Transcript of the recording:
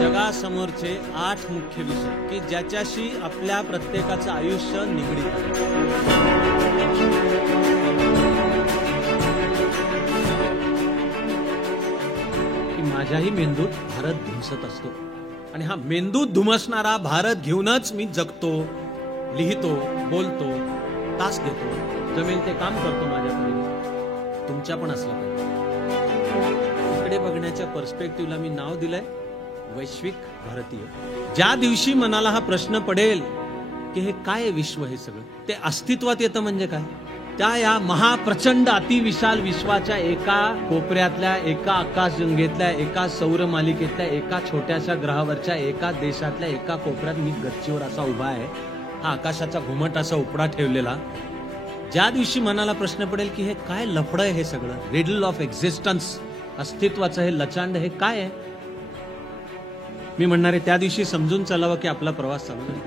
जगासमोरचे 8 मुख्य विषय की ज्याच्याशी आपल्या प्रत्येकाचं आयुष्य निगडीत आहे. की माझ्याही मेंदूत भारत धुमसत असतो आणि हा मेंदूत धुमसणारा भारत घेऊनच मी जगतो, लिहितो, बोलतो, तास देतो, जमेल ते काम करतो माझ्याकडे. तुमच्या पण असला पाहिजे. इकडे बघण्याच्या पर्स्पेक्टिव्हला मी नाव दिलंय वैश्विक भारतीय. ज्या दिवशी मनाला हा प्रश्न पडेल की हे काय विश्व, हे सगळं ते अस्तित्वात येतं म्हणजे काय, त्या या महाप्रचंड अतिविशाल विश्वाच्या एका कोपऱ्यातल्या, एका आकाशगंगेतल्या, एका सौर मालिकेतल्या, एका छोट्याशा ग्रहावरच्या एका देशातल्या एका कोपऱ्यात मी गच्चीवर असा उभा आहे, हा आकाशाचा घुमट असा उपडा ठेवलेला. ज्या दिवशी मनाला प्रश्न पडेल की हे काय लफडं आहे, हे सगळं रिडल ऑफ एक्झिस्टन्स, अस्तित्वाचं हे लचांड हे काय आहे, मी म्हणणार आहे त्या दिवशी समजून चालावं की आपला प्रवास चालू आहे.